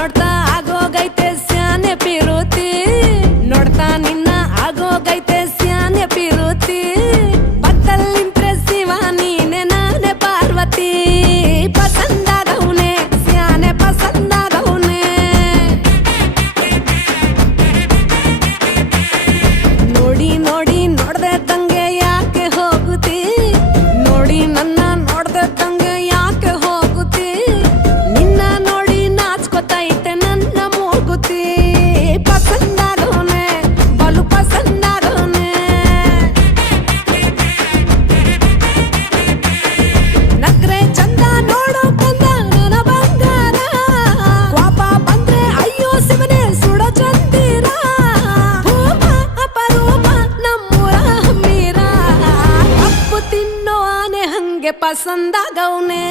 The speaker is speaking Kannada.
ನೋಡ್ತಾ ಆಗೋಗೈತೆ ಸ್ಯಾನೆ ಪಿರುತಿ ನೋಡ್ತಾ ನಿನ್ನ ಆಗೋಗೈತೆ ಸ್ಯಾನೆ ಪಿರುತಿ ಪಕ್ಕಲ್ಲಿಂತ್ರೆ ಶಿವ ನೀನೆ ನಾನೇ ಪಾರ್ವತಿ ಪಸಂದಾಗವ್ನೆ ಸ್ಯಾನೆ ಪಸಂದಾಗವ್ನೆ ನೋಡಿ ನೋಡಿ ನೋಡ್ದೆ ತಂಗೆ ಯಾಕೆ ಹೋಗುತ್ತಿ ನೋಡಿ ನನ್ನ ನೋಡ್ದೆ ತಂಗೆ ಯಾಕೆ ಹೋಗುತ್ತಿ ನಿನ್ನ ನೋಡಿ ನಾಚ್ಕೊತೈತೆ ನನ್ನ ಮೂಗುತಿ ಪಸಂದಾಗವ್ನೆ ಬಲು ಪಸಂದಾಗವ್ನೆ ನಕ್ರೆ ಚಂದ ನೋಡೋ ಕಂದ ನನ್ನ ಬಂಗಾರ ಕೋಪ ಬಂದ್ರೆ ಅಯ್ಯೋ ಶಿವನೇ ಸುಡೋ ಚಂದಿರ ಭೂಮ ಅಪರೂಪ ನಮ್ಮೂರ ಹಮ್ಮೀರ ಕಪ್ಪು ತಿನ್ನೋ ಆನೆ ಹಂಗೆ ಪಸಂದಾಗವ್ನೆ